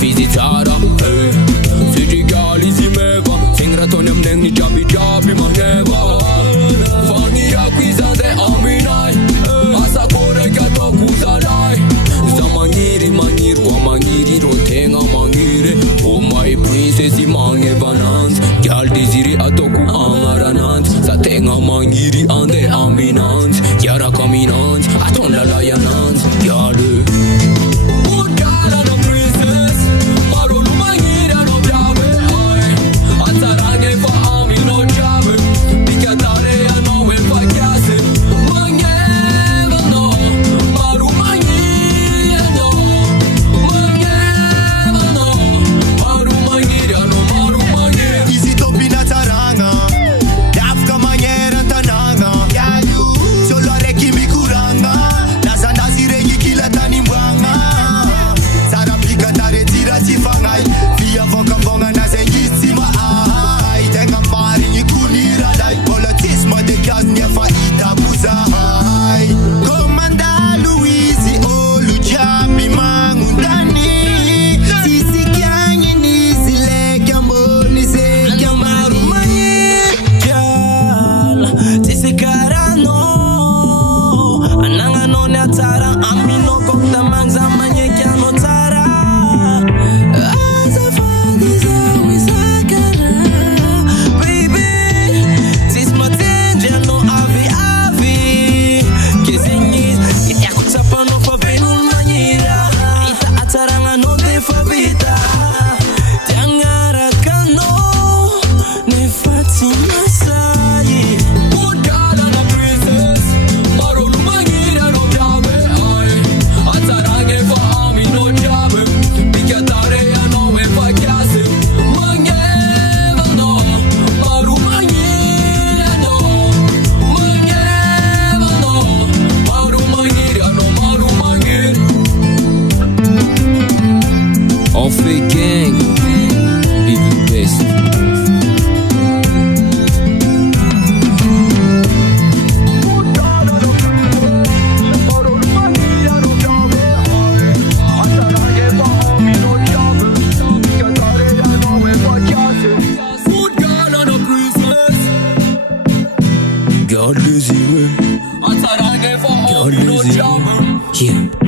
fizy tsara Fitrigaly izy meva Zegny raha ataony aminay ny jiaby magneva Fagnirako izy andeha aminay Asako raiky ataoko zalahy Za magniry koa magniry Rô tegna magniry Oh my princess magneva ananjy Gialy désiré ataoko agnarananjy Za tegna magniry andeha aminanjy Iaraka aminanjy ataony lalay ananjy Gialy Fake gang, be the best. God désiré, God désiré, yeah.